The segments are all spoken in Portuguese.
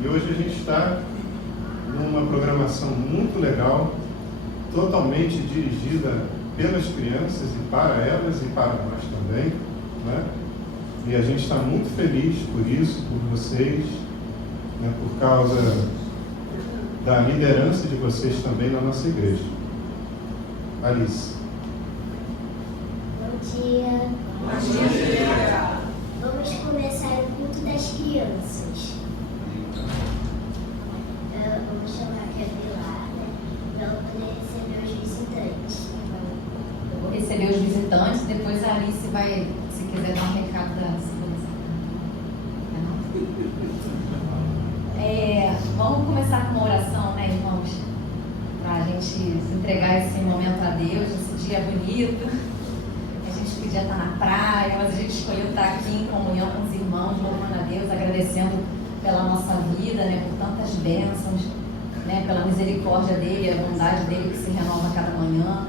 E hoje a gente está numa programação muito legal, totalmente dirigida pelas crianças e para elas e para nós também, né? E a gente está muito feliz por isso, por vocês, né? Por causa da liderança de vocês também na nossa igreja. Alice. Bom dia. Bom dia. Vamos começar o culto das crianças. Vamos chamar a Camila, né? Para ela poder receber os visitantes. Eu vou receber os visitantes, depois a Alice vai, se quiser dar um recado da segurança. Vamos começar com uma oração, né, irmãos? Para a gente entregar esse momento a Deus, esse dia bonito. A gente podia estar na praia, mas a gente escolheu estar aqui em comunhão com os irmãos, louvando a Deus, agradecendo pela nossa vida, né, por tantas bênçãos, né, pela misericórdia dele, a bondade dele que se renova a cada manhã,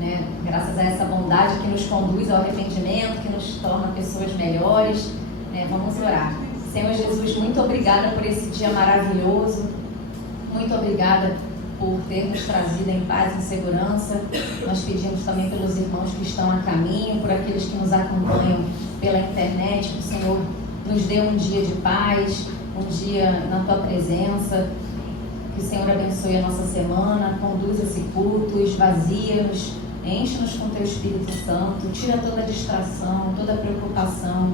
né, graças a essa bondade que nos conduz ao arrependimento, que nos torna pessoas melhores, né, vamos orar. Senhor Jesus, muito obrigada por esse dia maravilhoso, muito obrigada por ter nos trazido em paz e segurança. Nós pedimos também pelos irmãos que estão a caminho, por aqueles que nos acompanham pela internet, que o Senhor nos dê um dia de paz, um dia na Tua presença, que o Senhor abençoe a nossa semana, conduza esse culto, esvazia-nos, enche-nos com Teu Espírito Santo, tira toda a distração, toda a preocupação,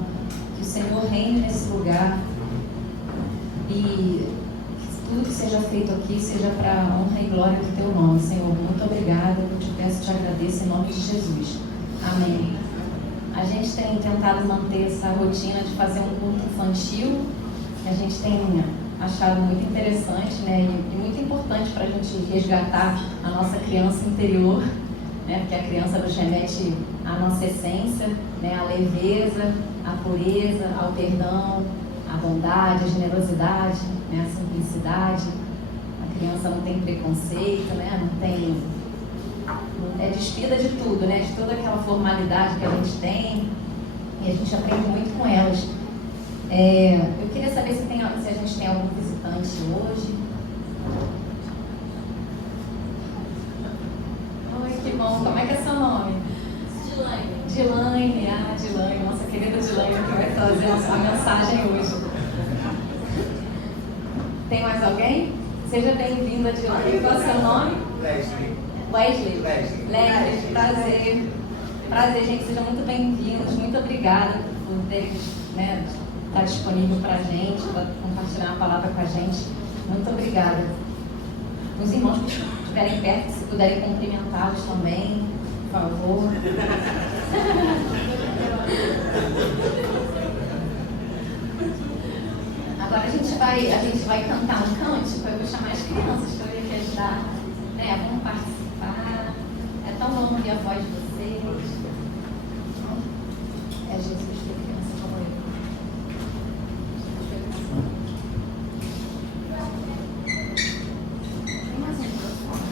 que o Senhor reine nesse lugar e tudo que seja feito aqui seja para a honra e glória do Teu nome, Senhor. Muito obrigada, eu te peço e te agradeço em nome de Jesus. Amém. A gente tem tentado manter essa rotina de fazer um culto infantil, que a gente tem achado muito interessante, né? E muito importante para a gente resgatar a nossa criança interior, né? Porque a criança nos remete à nossa essência, né? A leveza, a pureza, ao perdão, a bondade, a generosidade, né? A simplicidade. A criança não tem preconceito, né? É despida de tudo, né? De toda aquela formalidade que a gente tem, e a gente aprende muito com elas. Eu queria saber se a gente tem algum visitante hoje. Oi, que bom. Como é que é seu nome? Dilane. Dilane, nossa querida Dilane, que vai trazer a mensagem hoje. Tem mais alguém? Seja bem-vinda, Dilane. Qual é o seu nome? Wesley. Prazer. Prazer, gente. Sejam muito bem-vindos. Muito obrigada por terem, né, estar disponível para a gente, para compartilhar a palavra com a gente. Muito obrigada. Os irmãos que estiverem perto, se puderem cumprimentá-los também, por favor. Agora a gente vai cantar um cântico. Eu vou chamar as crianças para vir aqui ajudar, né? Vamos participar. É tão bom ouvir a voz de vocês. É Jesus que é criança como eu. Tem mais um microfone?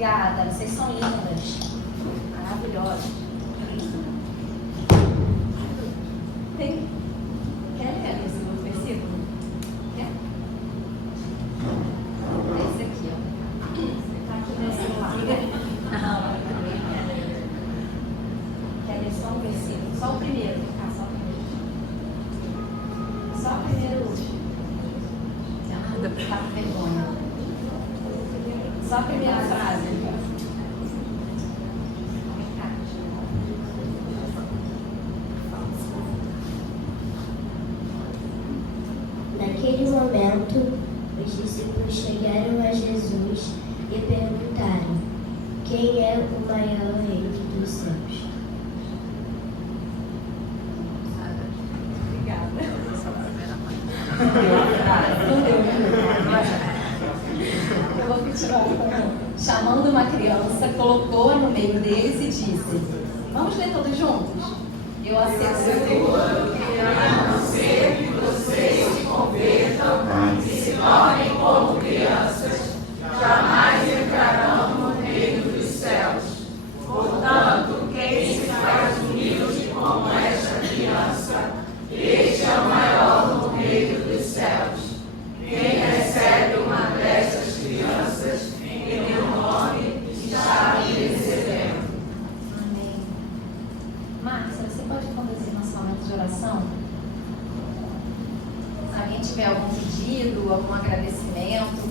Obrigada, vocês são lindas, maravilhosas. Quer ler esse versículo? Quer? Esse aqui, ó. Está aqui no celular. Quer ler só um versículo? Só o primeiro, tá? Só o primeiro. Só o primeiro. Tá com vergonha. Só a primeira frase. Naquele momento, os discípulos chegaram a Jesus e perguntaram: quem é o maior reino dos céus? Obrigada. Não deu. Eu vou continuar. Chamando uma criança, colocou-a no meio deles e disse: vamos ler todos juntos? Eu asseguro a não ser que vocês se convertam e se tornem como crianças, jamais entrarão no reino dos céus. Portanto, quem se faz humilde como esta criança, este é o maior no reino dos céus. Quem recebe uma dessas crianças em meu nome está me recebendo. Amém. Márcia, você pode conduzir nosso momento de oração? Se alguém tiver algum pedido, algum agradecimento,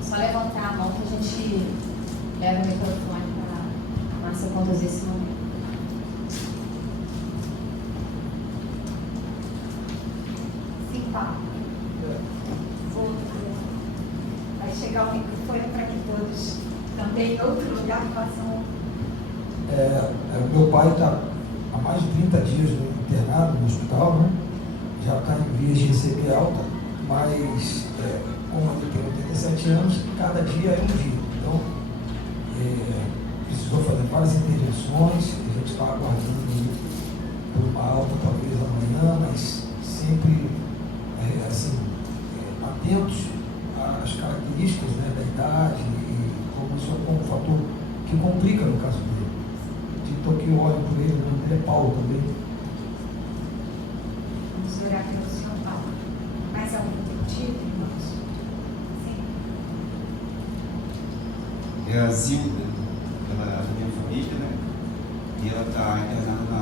é só levantar a mão que a gente leva o microfone para a Márcia conduzir esse momento. Sim, Paulo. Vai chegar o microfone para que todos também em outro lugar façam. Meu pai está há mais de 30 dias internado no hospital, né? Já está em vias de receber alta, mas como ele tem 87 anos, cada dia é um dia. Então, precisou fazer várias intervenções, a gente está aguardando por uma alta talvez amanhã, mas sempre atentos às características, né, da idade e como isso é um fator que complica no caso dele. Então que eu olho por ele, o nome dele é Paulo também. Vamos orar pelo Senhor Paulo. Mais algum pedido, irmãos? Sim. É a Zilda, ela é da minha família, né? E ela está internada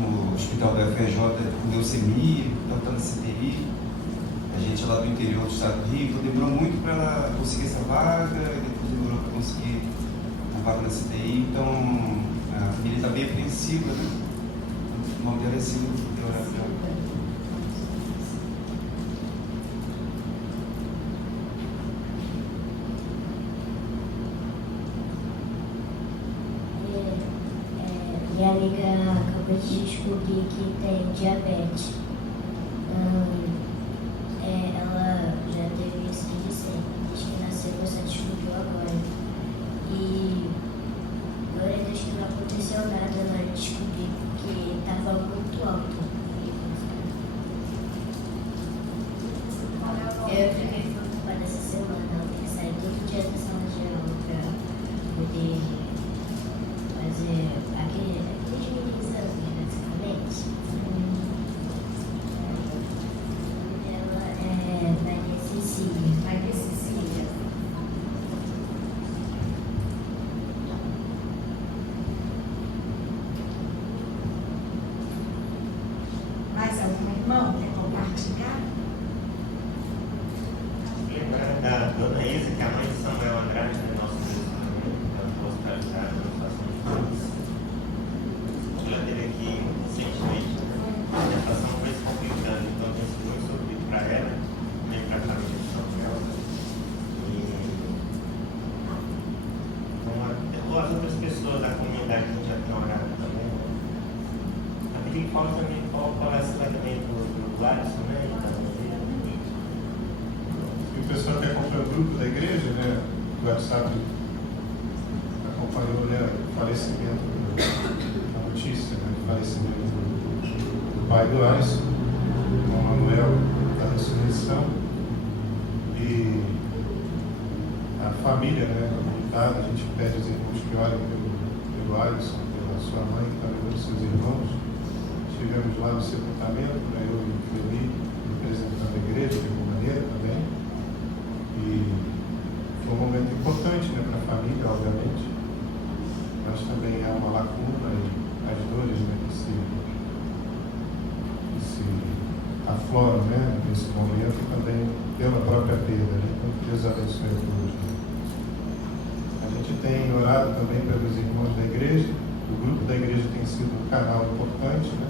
no hospital do FRJ com leucemia, está na CTI. A gente é lá do interior do estado do Rio, então demorou muito para ela conseguir essa vaga, e depois demorou para conseguir a vaga na CTI, então a família está bem apreensiva, né? O nome dela é Zilda, de oração. Minha amiga acabou de descobrir que tem diabetes. Ela já teve isso de sempre. Acho que nasceu, você descobriu agora. E glória a Deus que não aconteceu nada na hora de descobrir, porque estava muito alto. Eu fiquei preocupada essa semana. Ela tem que sair todo dia da sala de aula para poder fazer aqueles mini exames, basicamente. Maria Cecília. Mais algum irmão quer compartilhar? Lembrar da dona Isa, que é a mãe de Samuel Andrade, né, nosso relacionamento, ela foi hospitalizada na situação de câncer. Ela teve aqui recentemente, a situação foi se complicando, então tem sido muito sofrido para ela, nem para a família de Samuel. E as outras pessoas da comunidade que a gente já tem orado também. A pedir que fala também qual é a cidade também do Alisson, né? E o pessoal que acompanha o grupo da igreja, né, do WhatsApp, acompanhou, né, o falecimento, a notícia, né, do falecimento do pai do Alisson, o Manuel da ressurreição, e a família, né, a necessitado. A gente pede aos irmãos que orem pelo Alisson, pela sua mãe, que está levando seus irmãos. Estivemos lá no sepultamento, né, eu e o Felipe, representando a igreja de alguma maneira também. E foi um momento importante, né, para a família, obviamente. Mas também há uma lacuna e as dores, né, que se afloram, né, nesse momento, e também pela própria perda, né? Então, que Deus abençoe a todos. A gente tem orado também pelos irmãos da igreja. O grupo da igreja tem sido um canal importante, né,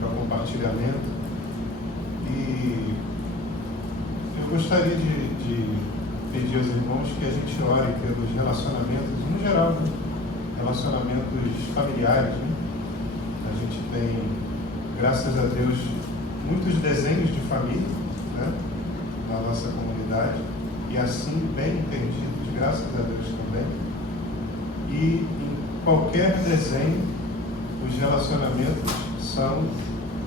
para compartilhamento. E eu gostaria de pedir aos irmãos que a gente ore pelos relacionamentos, no geral, né? Relacionamentos familiares, né? A gente tem, graças a Deus, muitos desenhos de família, né, na nossa comunidade, e assim bem entendidos, graças a Deus também. E em qualquer desenho, os relacionamentos são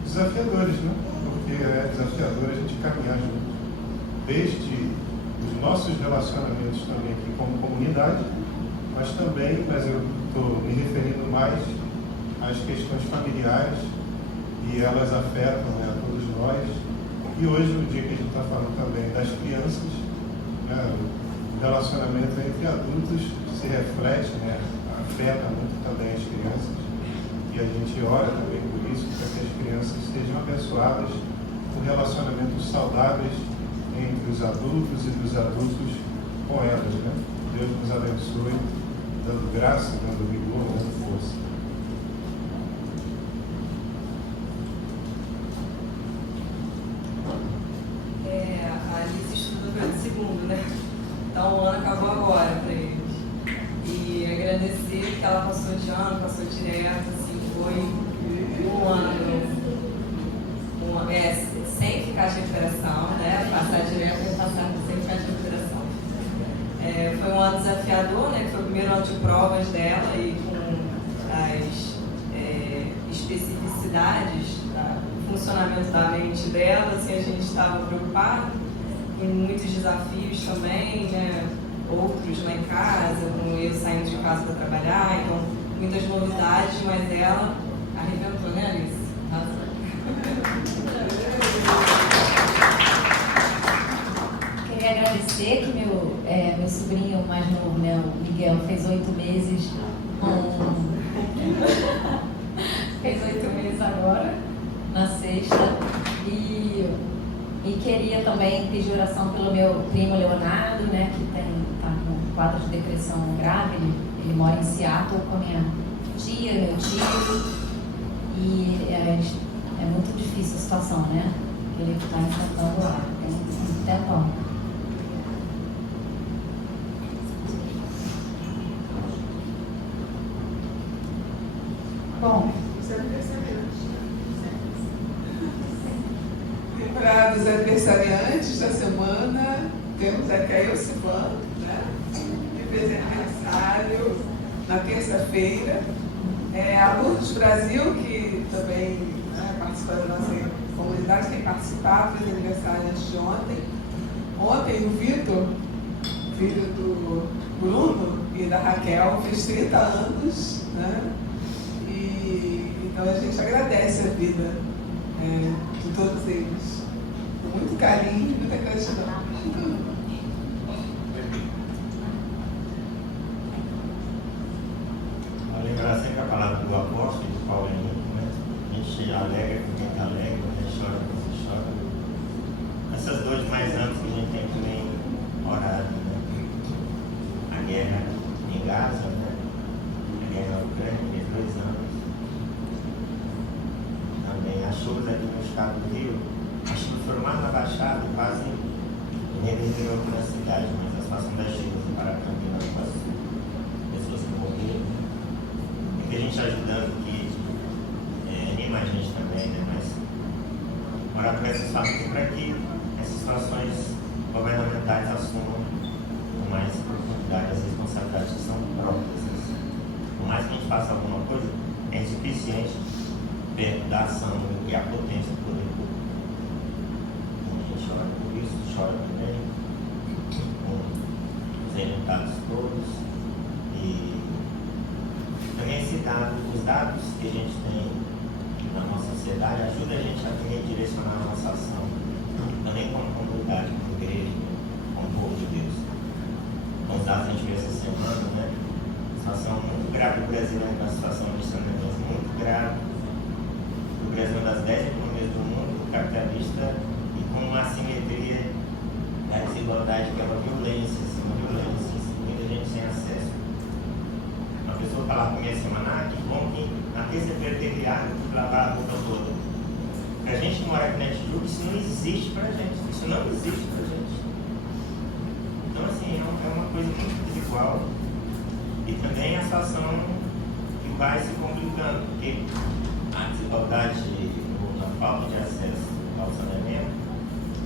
desafiadores, né? Porque é desafiador a gente caminhar junto, desde os nossos relacionamentos também aqui como comunidade, mas eu estou me referindo mais às questões familiares, e elas afetam, né, a todos nós. E hoje, no dia que a gente está falando também das crianças, né, o relacionamento entre adultos se reflete, né, afeta muito também as crianças. E a gente ora também por isso, para que as crianças sejam abençoadas por relacionamentos saudáveis entre os adultos e dos adultos com elas, né? Deus nos abençoe, dando graça, dando vigor, dando força. A Alice estuda pelo segundo, né? Então o ano acabou agora para eles. E agradecer que ela passou de ano, passou direto, assim, foi um ano sem ficar de recuperação, né? Passar direto e passar sem ficar de recuperação. Foi um ano desafiador, né? Foi o primeiro ano de provas dela e com as especificidades do funcionamento da mente dela, assim, a gente estava preocupado, e muitos desafios também, né? Outros lá em casa, com eu saindo de casa para trabalhar, então muitas novidades, mas ela arrebentou, né, Alice? Nossa. Queria agradecer que meu sobrinho mais novo, né, o Miguel, fez 8 meses fez 8 meses agora, na sexta, e queria também pedir oração pelo meu primo Leonardo, né, que está com quadro de depressão grave. Ele mora em Seattle com a minha tia, meu tio, e é muito difícil a situação, né? Ele está enfrentando lá, tem um tempão. Bom, para os aniversariantes da semana, temos aqui a Elcivan, né? Que fez aniversário na terça-feira. A Lourdes Brasil, que também, né, participa da nossa comunidade, tem participado, fez aniversário antes de ontem. Ontem, o Vitor, filho do Bruno e da Raquel, fez 30 anos, né? E então a gente agradece a vida de todos eles. Com muito carinho, muita gratidão. Vou lembrar sempre a palavra do apóstolo, de Paulo Henrique, né? A gente alegra com quem está alegre, a gente chora com quem chora. Essas dores mais amplas que a gente tem também orado, né? A guerra em Gaza, né? A guerra na Ucrânia, fez 2 anos. Também as chuvas aqui no estado do Rio, as chuvas foram mais na Baixada, quase reverberou aqui na cidade, mas a situação das chuvas em Paracambi, com as pessoas que morreram, e que a gente ajudando, que anima a gente também, né? Mas orar por essas famílias para que essas situações governamentais assumam com mais profundidade as responsabilidades que são próprias. Por mais que a gente faça alguma coisa, é insuficiente perto da ação e a potência do poder público. A gente chora por isso, chora também com os resultados todos, E também os dados que a gente tem na nossa sociedade ajudam a gente a também direcionar a nossa ação, também como comunidade, como igreja, como povo de Deus. Com os dados a gente viu essa semana, né? Situação muito grave do Brasil, né? Uma situação de saneamento muito grave. O Brasil é uma das 10 economias do mundo capitalista e com uma assimetria da desigualdade, que é uma violência, muita gente sem acesso. Uma pessoa falava comigo essa semana, que bom que na terça-feira teve água para lavar a roupa toda. Para a gente que mora aqui na Tijuca, isso não existe para a gente. Isso não existe para a gente. Então, assim, é uma coisa muito desigual. E também a situação que vai se complicando, porque a desigualdade, a falta de acesso ao saneamento,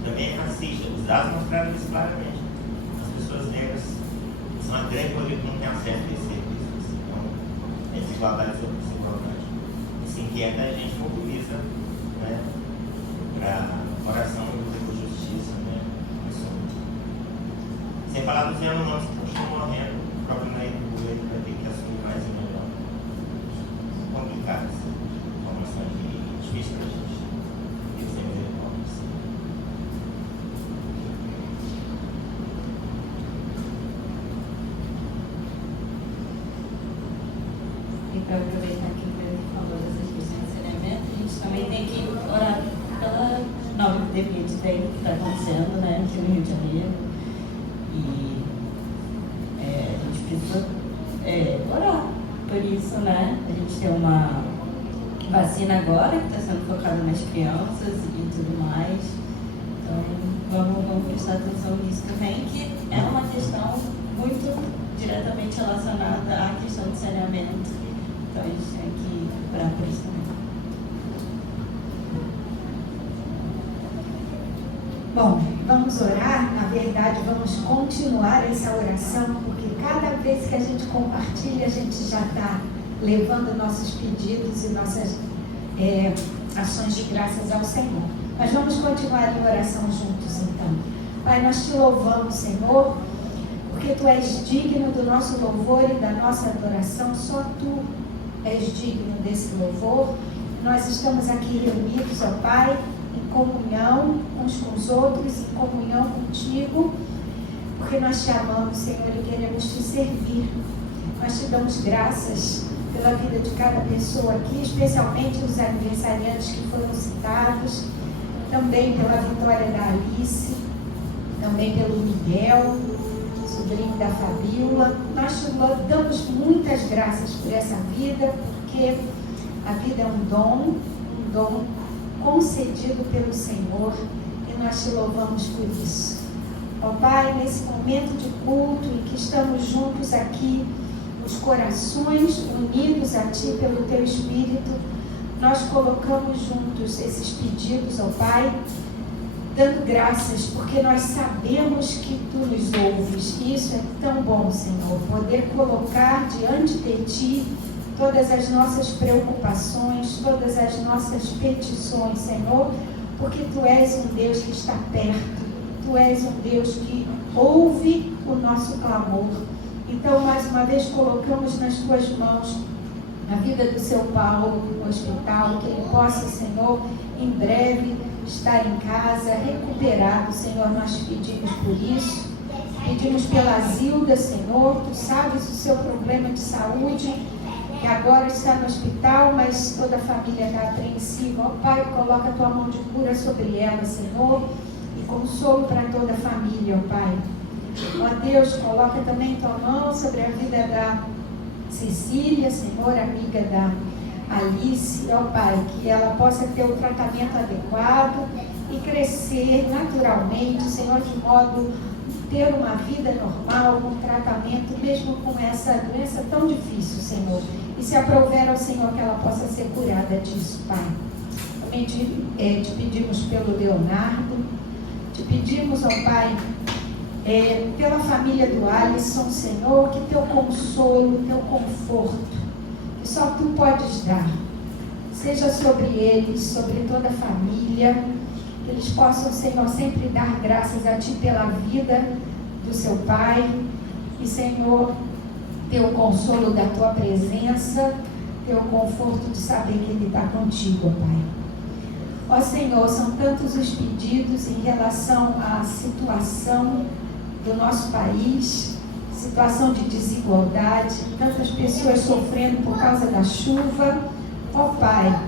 também é racista. Os dados mostraram isso claramente. As pessoas negras são a grande maioria que não tem acesso a esse serviço. Então, é desigualdade sobre desigualdade. Isso inquieta a gente, mobiliza, né, para oração e luta por justiça, né? Sem falar dos Yanomamis que continuam morrendo, o problema aí do governo vai ter que assumir mais e melhor. Complicadas, informações difíceis para a gente. Tem que ser misericórdia. E para aproveitar que o Pedro falou dessas questões de saneamento, a gente também tem que orar pela nova epidemia de dengue que está acontecendo, né, aqui no Rio de Janeiro. E a gente precisa orar por isso, né? A gente tem uma vacina agora que está sendo focada nas crianças e tudo mais. Então, vamos prestar atenção nisso também, que é uma questão muito diretamente relacionada à questão do saneamento. Então, a gente tem que orar por isso também. Bom, vamos orar, na verdade vamos continuar essa oração, porque cada vez que a gente compartilha, a gente já está levando nossos pedidos e nossas ações de graças ao Senhor. Mas vamos continuar em oração juntos então. Pai, nós te louvamos, Senhor, porque Tu és digno do nosso louvor e da nossa adoração, só Tu és digno desse louvor. Nós estamos aqui reunidos, ó Pai, em comunhão uns com os outros, em comunhão contigo, porque nós te amamos, Senhor, e queremos te servir. Nós te damos graças pela vida de cada pessoa aqui, especialmente os aniversariantes que foram citados, também pela vitória da Alice, também pelo Miguel, sobrinho da Fabíola. Nós te damos muitas graças por essa vida, porque a vida é um dom concedido pelo Senhor, e nós te louvamos por isso. Ó Pai, nesse momento de culto em que estamos juntos aqui, os corações unidos a Ti pelo Teu Espírito, nós colocamos juntos esses pedidos, ó Pai, dando graças, porque nós sabemos que Tu nos ouves, e isso é tão bom, Senhor, poder colocar diante de Ti todas as nossas preocupações, todas as nossas petições, Senhor, porque Tu és um Deus que está perto, Tu és um Deus que ouve o nosso clamor. Então, mais uma vez, colocamos nas Tuas mãos a vida do seu Paulo no hospital, que ele possa, Senhor, em breve estar em casa, recuperado, Senhor, nós te pedimos por isso. Pedimos pela Zilda, Senhor, Tu sabes o seu problema de saúde, que agora está no hospital, mas toda a família está apreensiva. Ó Pai, coloca a Tua mão de cura sobre ela, Senhor, e consolo para toda a família, ó Pai. Ó Deus, coloca também Tua mão sobre a vida da Cecília, Senhor, amiga da Alice, ó Pai, que ela possa ter o tratamento adequado e crescer naturalmente, Senhor, de modo a ter uma vida normal, um tratamento, mesmo com essa doença tão difícil, Senhor. E se aprouver ao Senhor que ela possa ser curada disso, Pai. Também te pedimos pelo Leonardo, te pedimos, ó Pai, pela família do Alisson, Senhor, que Teu consolo, Teu conforto, que só Tu podes dar, seja sobre eles, sobre toda a família, que eles possam, Senhor, sempre dar graças a Ti pela vida do seu pai, e Senhor, ter o consolo da tua presença, ter o conforto de saber que Ele está contigo, Pai. Ó Senhor, são tantos os pedidos em relação à situação do nosso país, situação de desigualdade, tantas pessoas sofrendo por causa da chuva. Ó Pai,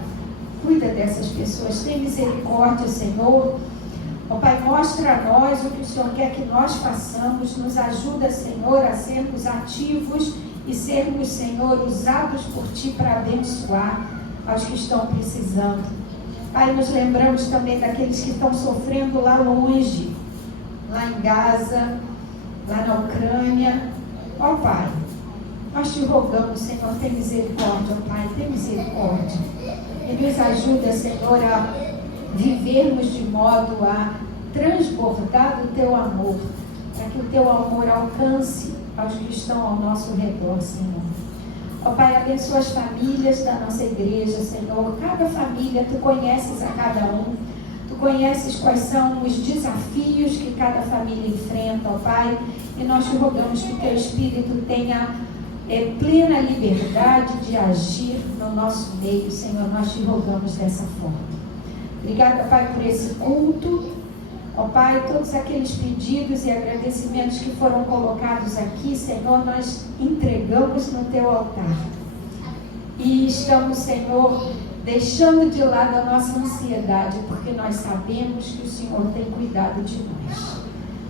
cuida dessas pessoas, tem misericórdia, Senhor. Ó Pai, mostra a nós o que o Senhor quer que nós façamos, nos ajuda, Senhor, a sermos ativos e sermos, Senhor, usados por Ti para abençoar aos que estão precisando. Pai, nos lembramos também daqueles que estão sofrendo lá longe, lá em Gaza, lá na Ucrânia. Ó Pai, nós Te rogamos, Senhor, tem misericórdia, ó Pai, tem misericórdia. E nos ajuda, Senhor, a vivermos de modo a transbordar do Teu amor, para que o Teu amor alcance aos que estão ao nosso redor, Senhor. Ó Pai, abençoa as famílias da nossa igreja, Senhor. Cada família, Tu conheces a cada um. Tu conheces quais são os desafios que cada família enfrenta, ó Pai. E nós Te rogamos que Teu Espírito tenha plena liberdade de agir no nosso meio, Senhor. Nós Te rogamos dessa forma. Obrigada, Pai, por esse culto. Ó Pai, todos aqueles pedidos e agradecimentos que foram colocados aqui, Senhor, nós entregamos no Teu altar. E estamos, Senhor, deixando de lado a nossa ansiedade, porque nós sabemos que o Senhor tem cuidado de nós.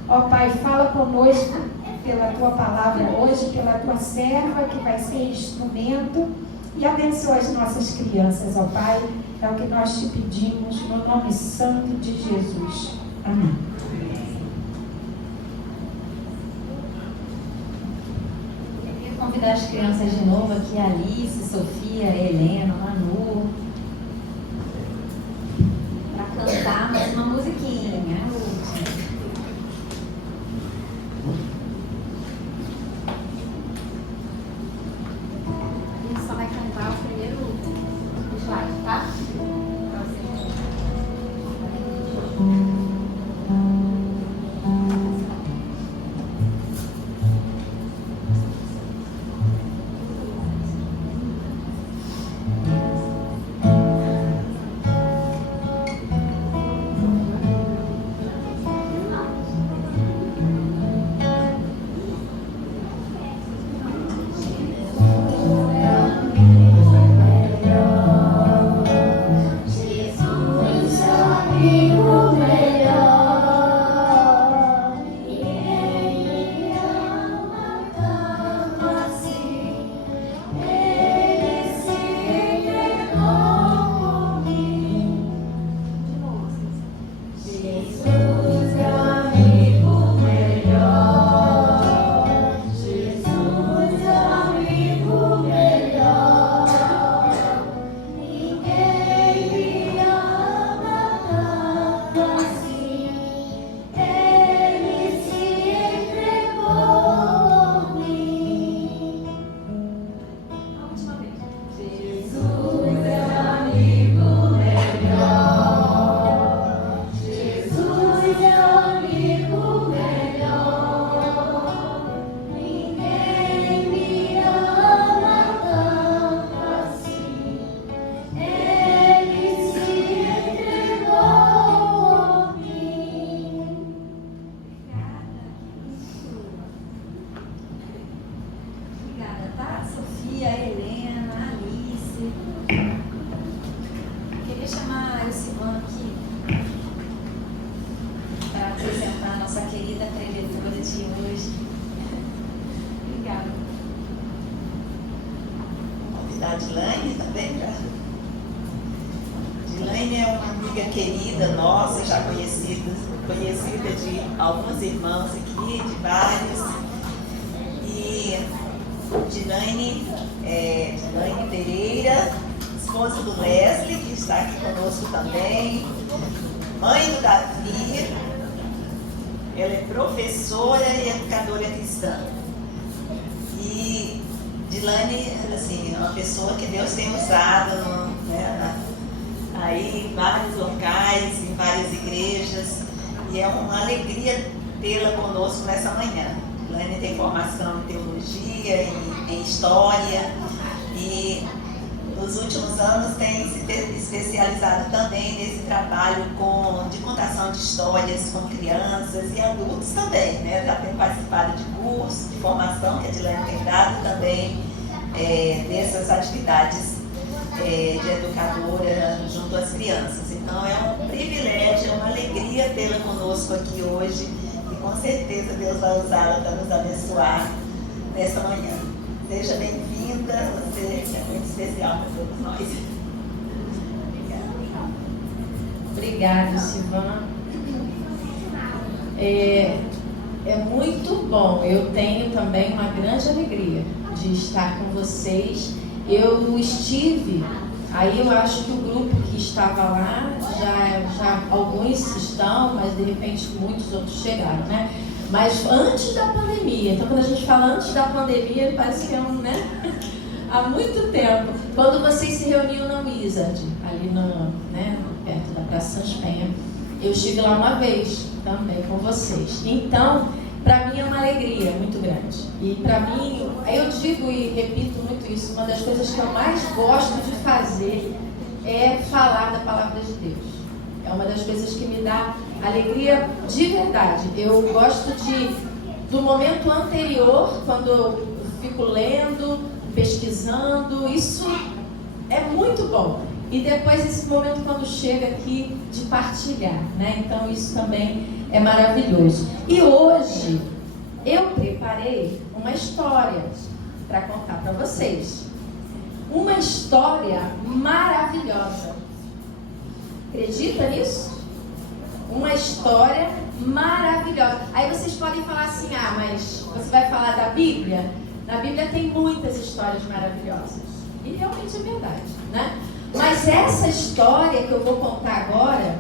Ó Pai, fala conosco pela Tua palavra hoje, pela Tua serva, que vai ser instrumento, e abençoa as nossas crianças, ó Pai. É o que nós Te pedimos, no nome santo de Jesus. Amém. Eu queria convidar as crianças de novo aqui, a Alice, Sofia, Helena, Manu, para cantar mais uma musiquinha. A gente só vai cantar o primeiro slide, tá? da Dilane também, já. Dilane é uma amiga querida nossa, já conhecida de alguns irmãos aqui, de vários. E Dilane Pereira, esposa do Leslie, que está aqui conosco também, mãe do Davi. Ela é professora e educadora cristã. E Dilane, assim, é uma pessoa que Deus tem usado aí em vários locais, em várias igrejas. E é uma alegria tê-la conosco nessa manhã. Elaine tem formação em teologia, em história, e nos últimos anos tem se especializado também nesse trabalho de contação de histórias com crianças e adultos também, né? Já tem participado de cursos de formação que a Elaine tem dado também, dessas atividades de educadora junto às crianças. Então é um privilégio, é uma alegria tê-la conosco aqui hoje, e com certeza Deus vai usá-la para nos abençoar nesta manhã. Seja bem-vinda, você é muito especial para todos nós. Obrigada, Silvana. É muito bom. Eu tenho também uma grande alegria de estar com vocês. Eu estive, aí eu acho que o grupo que estava lá, já alguns estão, mas de repente muitos outros chegaram, né? Mas antes da pandemia, então quando a gente fala antes da pandemia, parece que é né? Há muito tempo, quando vocês se reuniam na Wizard, ali né? Perto da Praça Sans Penha, eu estive lá uma vez também com vocês. Então, para mim é uma alegria muito grande. E para mim, eu digo e repito muito isso, uma das coisas que eu mais gosto de fazer é falar da palavra de Deus. É uma das coisas que me dá alegria de verdade. Eu gosto do momento anterior, quando eu fico lendo, pesquisando, isso é muito bom. E depois esse momento quando chega aqui de partilhar, né? Então isso também é maravilhoso. E hoje eu preparei uma história para contar para vocês. Uma história maravilhosa. Acredita nisso? Uma história maravilhosa. Aí vocês podem falar assim, mas você vai falar da Bíblia? Na Bíblia tem muitas histórias maravilhosas. E realmente é verdade, né? Mas essa história que eu vou contar agora,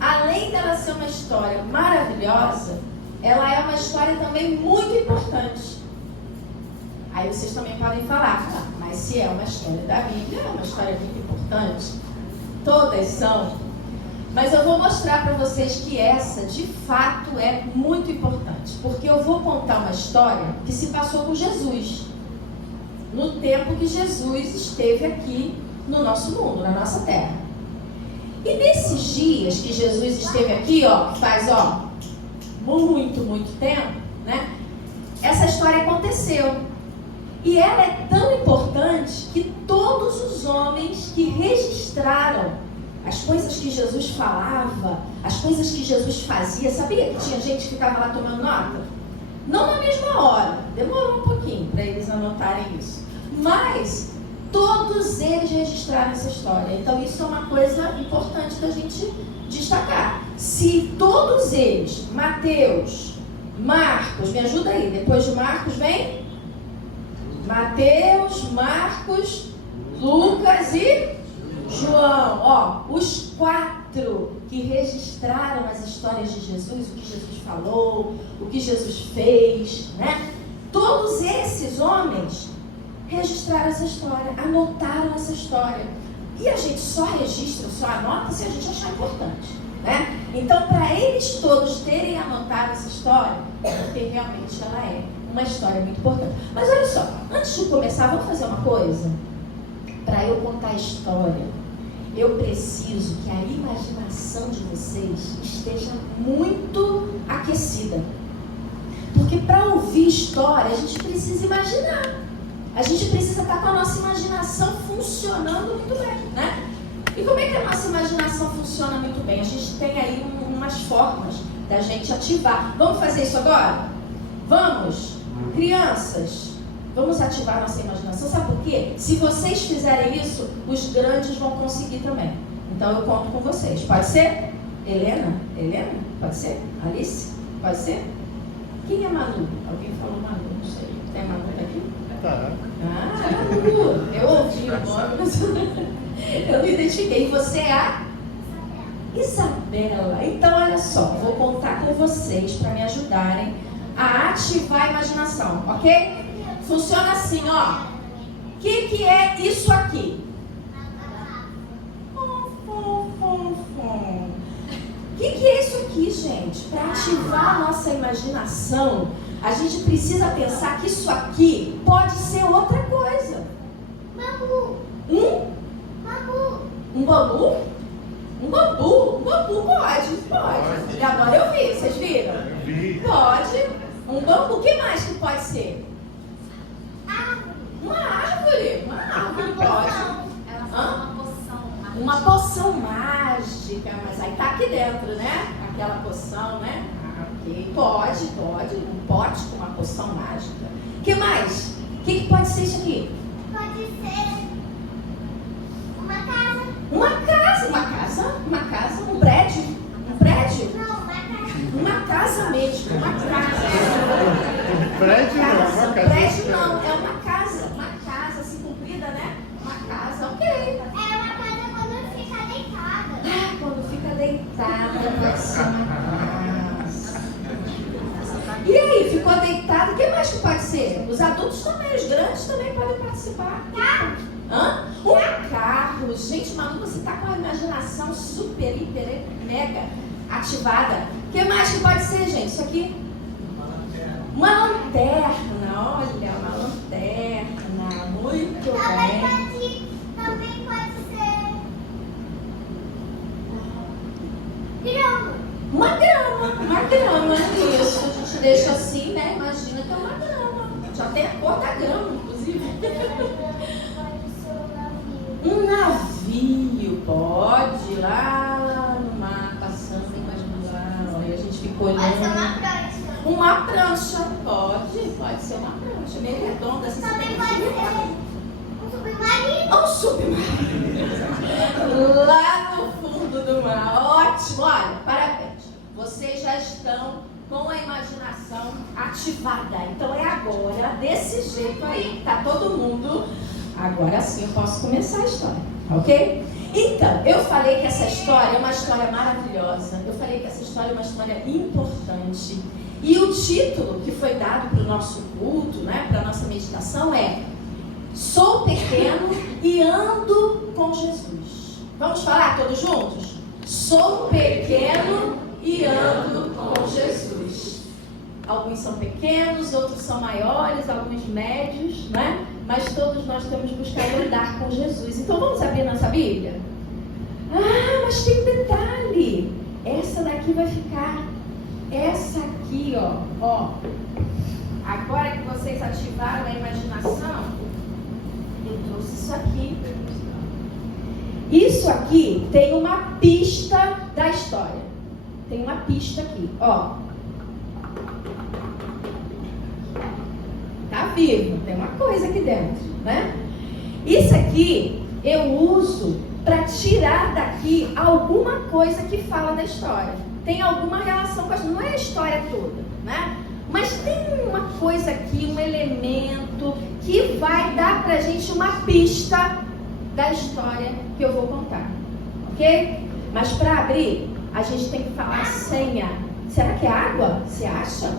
além dela ser uma história maravilhosa, ela é uma história também muito importante. Aí vocês também podem falar, mas se é uma história da Bíblia, é uma história muito importante. Todas são. Mas eu vou mostrar para vocês que essa, de fato, é muito importante. Porque eu vou contar uma história que se passou com Jesus. No tempo que Jesus esteve aqui no nosso mundo, na nossa terra. E nesses dias que Jesus esteve aqui, faz muito tempo, né? Essa história aconteceu. E ela é tão importante que todos os homens que registraram as coisas que Jesus falava, as coisas que Jesus fazia, sabia que tinha gente que ficava lá tomando nota? Não na mesma hora, demorou um pouquinho para eles anotarem isso. Mas todos eles registraram essa história. Então isso é uma coisa importante da gente destacar. Se todos eles, Mateus, Marcos, me ajuda aí, depois de Marcos vem Mateus, Marcos, Lucas e João, os 4 que registraram as histórias de Jesus, o que Jesus falou, o que Jesus fez, né? Todos esses homens registraram essa história, anotaram essa história. E a gente só registra, só anota se a gente achar importante, né? Então, para eles todos terem anotado essa história, é porque realmente ela é uma história muito importante. Mas olha só, antes de começar, vamos fazer uma coisa? Para eu contar a história, eu preciso que a imaginação de vocês esteja muito aquecida. Porque para ouvir história, a gente precisa imaginar. A gente precisa estar com a nossa imaginação funcionando muito bem, né? E como é que a nossa imaginação funciona muito bem? A gente tem aí umas formas da gente ativar. Vamos fazer isso agora? Vamos? Crianças, vamos ativar a nossa imaginação. Sabe por quê? Se vocês fizerem isso, os grandes vão conseguir também. Então eu conto com vocês. Pode ser? Helena? Pode ser? Alice? Pode ser? Quem é Manu? Alguém falou Manu, não sei. Tem Manu aqui? Eu ouvi o nome, mas eu não identifiquei. E você é a Isabela. Então, olha só, vou contar com vocês para me ajudarem a ativar a imaginação, ok? Funciona assim, O que é isso aqui? O que é isso aqui, gente? Para ativar a nossa imaginação, a gente precisa pensar que isso aqui pode ser outra coisa. Bambu. Bambu. Um bambu? Um bambu pode. E agora eu vi, vocês viram? Pode. Um bambu, o que mais que pode ser? Uma árvore pode. Uma poção mágica, mas aí tá aqui dentro, né? Aquela poção, né? Ok, pode. Um pote com uma poção mágica. O que mais? O que pode ser isso aqui? Pode ser uma casa. Uma casa, um prédio. Não, uma casa. Uma casa mesmo, uma casa. Prédio não, uma casa. Prédio não, é uma casa assim comprida, né? Uma casa, ok. É uma casa quando fica deitada. Quando fica deitada, vai ser uma casa. E aí, ficou deitada, o que mais que pode ser? Os adultos também, os grandes também podem participar. Um carro. Gente, Manu, você tá com a imaginação super, hiper, mega ativada. O que mais que pode ser, gente? Isso aqui? Uma lanterna, olha, uma lanterna. Muito bem. Também pode ser grama. Uma grama, isso. A gente deixa assim, né? Imagina que é uma grama. Já tem a cor da grama, inclusive. Um navio, pode, lá no mar, passando, imagina lá, olha, a gente ficou olhando. Pode ser uma prancha. Uma prancha, pode ser uma prancha, meio redonda, assim. Também pode ser um submarino. Um submarino. Lá no fundo do mar. Ótimo, olha, parabéns. Vocês já estão com a imaginação ativada. Então é agora, desse jeito aí, que tá todo mundo. Agora sim eu posso começar a história, ok? Então, eu falei que essa história é uma história maravilhosa. Eu falei que essa história é uma história importante. E o título que foi dado para o nosso culto, né, para a nossa meditação é Sou pequeno e ando com Jesus. Vamos falar todos juntos? Sou pequeno e ando com Jesus. Alguns são pequenos, outros são maiores, alguns médios, né? Mas todos nós temos buscado andar com Jesus. Então vamos abrir nossa Bíblia? Mas tem um detalhe. Essa daqui vai ficar. Essa aqui, ó. Agora que vocês ativaram a imaginação, eu trouxe isso aqui. Isso aqui tem uma pista da história. Tem uma pista aqui, ó. Tá vivo, tem uma coisa aqui dentro, né? Isso aqui eu uso para tirar daqui alguma coisa que fala da história. Tem alguma relação com a história, não é a história toda, né? Mas tem uma coisa aqui, um elemento que vai dar pra gente uma pista da história que eu vou contar, ok? Mas para abrir, a gente tem que falar a senha. Será que é água? Você acha?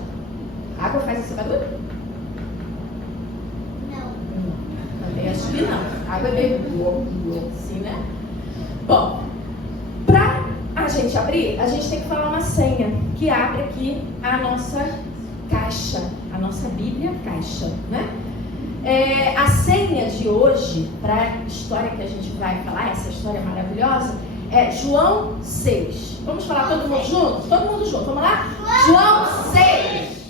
A água faz esse barulho? Também acho que não. A água é meio assim, né? Bom, para a gente abrir, a gente tem que falar uma senha que abre aqui a nossa caixa, a nossa Bíblia caixa, né? A senha de hoje, para a história que a gente vai falar, essa história maravilhosa, é João 6. Vamos falar todo mundo junto? Todo mundo junto, vamos lá? João 6.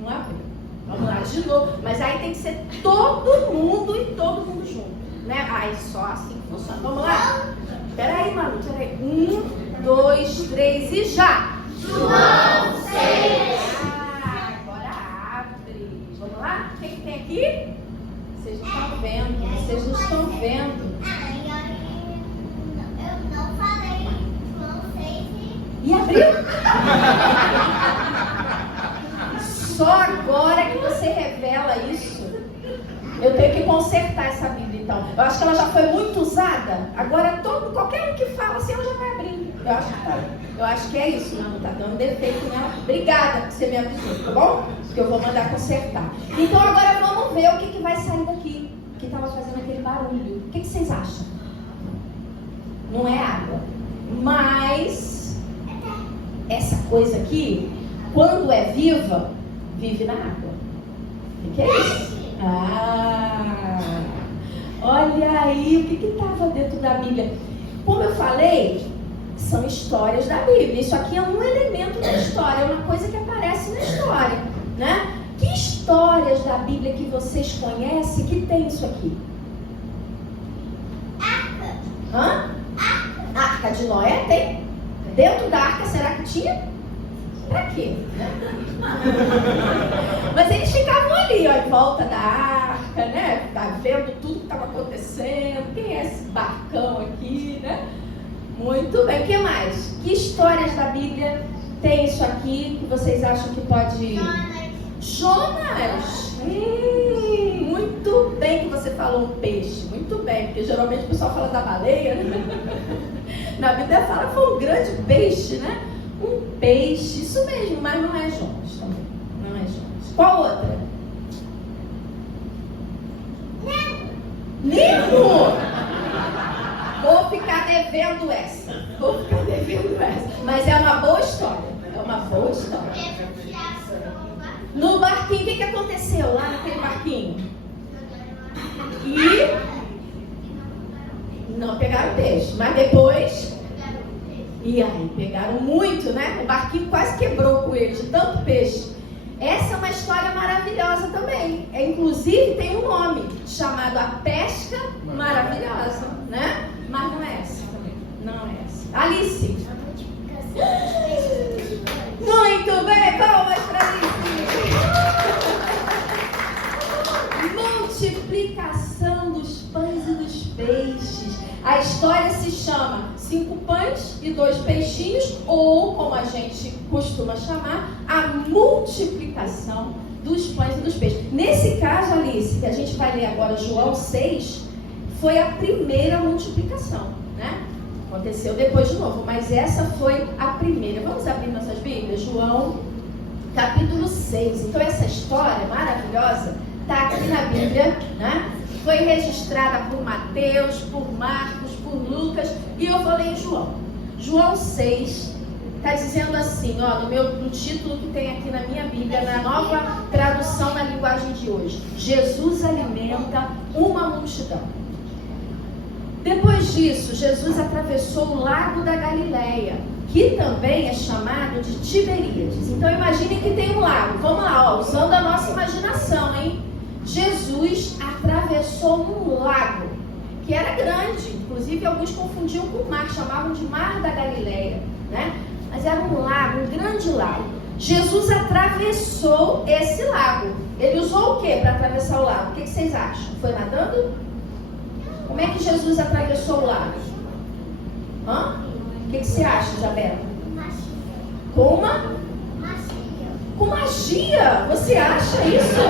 Não abriu. Vamos lá de novo. Mas aí tem que ser todo mundo e todo mundo junto, né? Aí só assim que funciona. Vamos lá? Peraí, Manu, peraí. 1, 2, 3 e já! João 6. Agora abre. Vamos lá? O que tem aqui? Vocês não estão vendo. Vocês não estão vendo. Eu não falei João 6 E abriu? Só agora que você revela isso. Eu tenho que consertar essa Bíblia, então. Eu acho que ela já foi muito usada. Agora, qualquer um que fala assim, ela já vai abrir. Eu acho que é isso, Manu. Tá dando defeito nela. Obrigada por você me avisou, tá bom? Que eu vou mandar consertar. Então, agora vamos ver o que vai sair daqui. Que estava fazendo aquele barulho. O que vocês acham? Não é água. Mas essa coisa aqui, quando é viva, vive na água. O que é isso? Olha aí o que estava dentro da Bíblia. Como eu falei, são histórias da Bíblia. Isso aqui é um elemento da história, é uma coisa que aparece na história, né? Que histórias da Bíblia que vocês conhecem que tem isso aqui? Arca. Arca de Noé tem? Dentro da arca, será que tinha? Pra quê? Mas eles ficavam ali, ó, em volta da arca, né? Tá vendo tudo que estava acontecendo. Quem é esse barcão aqui, né? Muito bem. O que mais? Que histórias da Bíblia tem isso aqui que vocês acham que pode... Jonas! Muito bem que você falou um peixe. Muito bem, porque geralmente o pessoal fala da baleia, né? Na Bíblia fala que foi um grande peixe, né? Um peixe, isso mesmo, mas não é Jonas também. Não é Jonas. Qual outra? Nemo! Vou ficar devendo essa. Mas é uma boa história. É uma boa história. No barquinho, o que aconteceu lá naquele barquinho? E não pegaram peixe, mas depois... E aí, pegaram muito, né? O barquinho quase quebrou com eles, de tanto peixe. Essa é uma história maravilhosa também. Inclusive, tem um nome, chamado A Pesca Maravilhosa, né? Mas não é essa também. Não é essa. Alice. Muito bem, palmas para Alice. Multiplicação dos pães e dos peixes. A história se chama 5 pães e 2 peixinhos, ou, como a gente costuma chamar, a multiplicação dos pães e dos peixes. Nesse caso, Alice, que a gente vai ler agora, João 6, foi a primeira multiplicação, né? Aconteceu depois de novo, mas essa foi a primeira. Vamos abrir nossas Bíblias? João, capítulo 6. Então, essa história maravilhosa está aqui na Bíblia, né? Foi registrada por Mateus, por Marcos, por Lucas, e eu vou ler em João. João 6 está dizendo assim, ó, no título que tem aqui na minha Bíblia, na nova tradução na linguagem de hoje: Jesus alimenta uma multidão. Depois disso, Jesus atravessou o lago da Galileia, que também é chamado de Tiberíades. Então imaginem que tem um lago. Vamos lá, ó, usando a nossa imaginação, hein? Jesus atravessou um lago que era grande, inclusive alguns confundiam com o mar, chamavam de Mar da Galileia, né? Mas era um lago, um grande lago. Jesus atravessou esse lago. Ele usou o que para atravessar o lago? O que vocês acham? Foi nadando? Como é que Jesus atravessou o lago? O que você acha, Isabela? Com uma? Com magia? Você acha isso?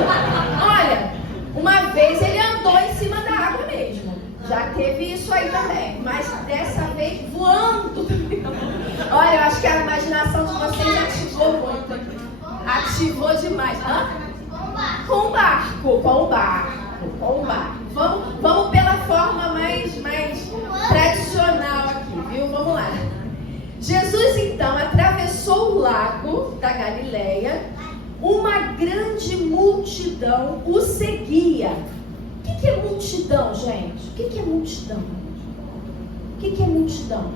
Olha, uma vez ele andou em cima da água mesmo. Já teve isso aí também. Mas dessa vez voando. Olha, eu acho que a imaginação de vocês ativou muito aqui. Ativou demais. Com o barco. Vamos pela forma mais tradicional aqui, viu? Vamos lá. Jesus, então, atravessou o lago da Galileia. Uma grande multidão o seguia. O que é multidão, gente? O que é multidão? O que é multidão?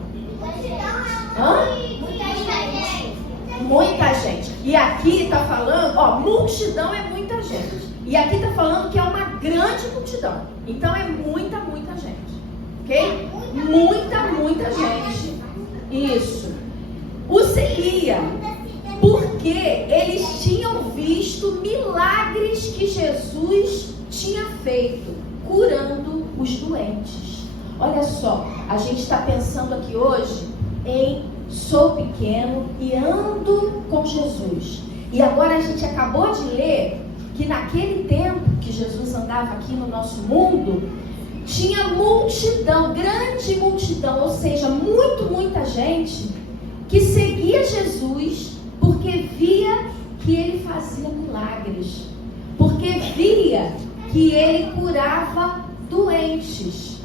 Muita gente. E aqui está falando, ó, multidão é muita gente. E aqui está falando que é uma grande multidão. Então é muita gente. Ok? Muita gente. Isso. O seguia. Porque eles tinham visto milagres que Jesus tinha feito, curando os doentes. Olha só, a gente está pensando aqui hoje em sou pequeno e ando com Jesus. E agora a gente acabou de ler que naquele tempo que Jesus andava aqui no nosso mundo, tinha multidão, grande multidão, ou seja, muita gente que seguia Jesus porque via que ele fazia milagres, porque via que ele curava doentes.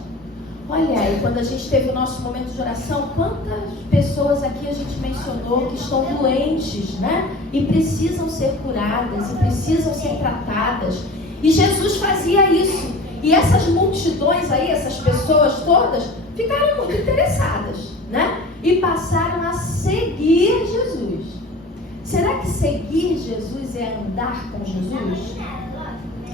Olha aí, quando a gente teve o nosso momento de oração, quantas pessoas aqui a gente mencionou que estão doentes, né? E precisam ser curadas, e precisam ser tratadas. E Jesus fazia isso. E essas multidões aí, essas pessoas todas, ficaram muito interessadas, né? E passaram a seguir Jesus. Será que seguir Jesus é andar com Jesus?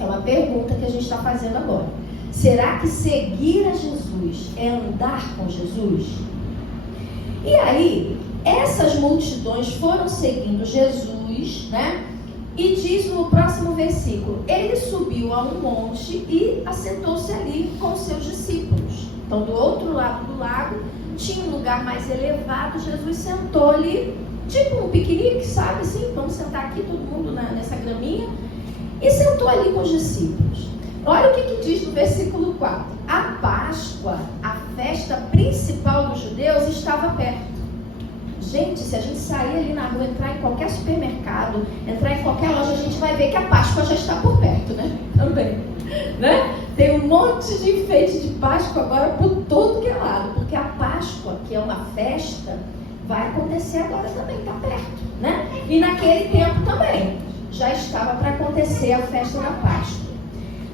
É uma pergunta que a gente está fazendo agora. Será que seguir a Jesus é andar com Jesus? E aí, essas multidões foram seguindo Jesus, né? E diz no próximo versículo: ele subiu a um monte e assentou-se ali com os seus discípulos. Então, do outro lado do lago, tinha um lugar mais elevado. Jesus sentou ali, tipo um piquenique, sabe assim? Vamos sentar aqui todo mundo nessa graminha. E sentou ali com os discípulos. Olha o que diz no versículo 4. A Páscoa, a festa principal dos judeus, estava perto. Gente, se a gente sair ali na rua, entrar em qualquer supermercado, entrar em qualquer loja, a gente vai ver que a Páscoa já está por perto, né? Também, né? Tem um monte de enfeite de Páscoa agora por todo que é lado, porque a Páscoa, que é uma festa, vai acontecer agora também, está perto, né? E naquele tempo também, já estava para acontecer a festa da Páscoa.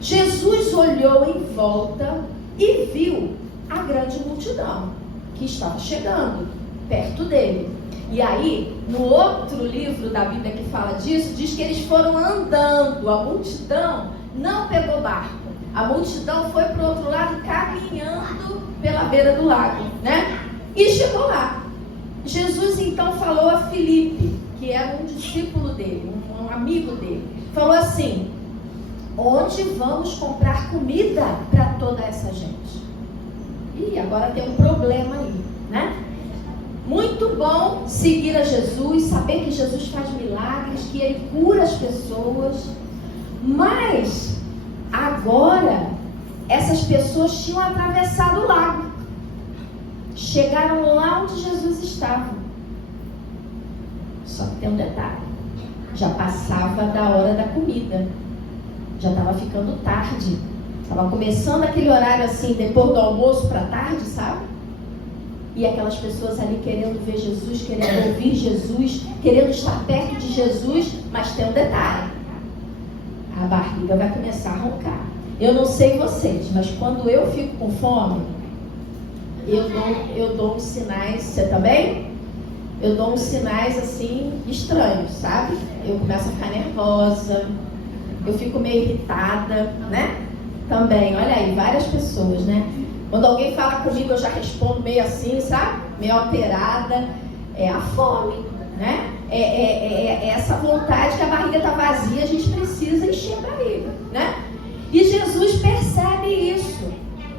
Jesus olhou em volta e viu a grande multidão que estava chegando perto dele. E aí, no outro livro da Bíblia que fala disso, diz que eles foram andando. A multidão não pegou barco. A multidão foi para o outro lado caminhando pela beira do lago, né? E chegou lá. Jesus então falou a Filipe, que era um discípulo dele, um amigo dele. Falou assim: onde vamos comprar comida para toda essa gente? E agora tem um problema aí, né? Muito bom seguir a Jesus, saber que Jesus faz milagres, que Ele cura as pessoas. Mas agora essas pessoas tinham atravessado o lago. Chegaram lá onde Jesus estava. Só que tem um detalhe: já passava da hora da comida. Já estava ficando tarde. Estava começando aquele horário assim, depois do almoço para tarde, sabe? E aquelas pessoas ali querendo ver Jesus, querendo ouvir Jesus, querendo estar perto de Jesus. Mas tem um detalhe: a barriga vai começar a roncar. Eu não sei vocês, mas quando eu fico com fome, eu dou uns sinais. Você também? Eu dou uns sinais assim estranhos, sabe? Eu começo a ficar nervosa, eu fico meio irritada, né? Também, olha aí, várias pessoas, né? Quando alguém fala comigo, eu já respondo meio assim, sabe? Meio alterada. É a fome, né? É essa vontade que a barriga está vazia, a gente precisa encher a barriga, né? E Jesus percebe isso.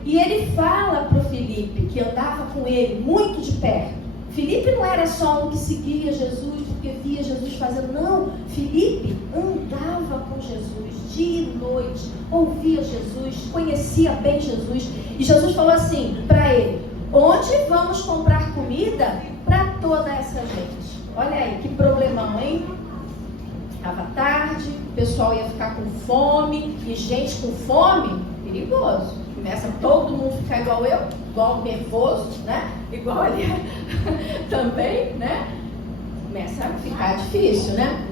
E ele fala para o Filipe, que andava com ele muito de perto. Filipe não era só um que seguia Jesus porque via Jesus fazendo. Não, Filipe andava com Jesus dia e noite, ouvia Jesus, conhecia bem Jesus. E Jesus falou assim para ele: onde vamos comprar comida para toda essa gente? Olha aí, que problemão, hein? Estava tarde, o pessoal ia ficar com fome, e gente com fome, perigoso. Começa todo mundo a ficar igual eu, igual nervoso, né? Igual ali também, né? Começa a ficar difícil, né?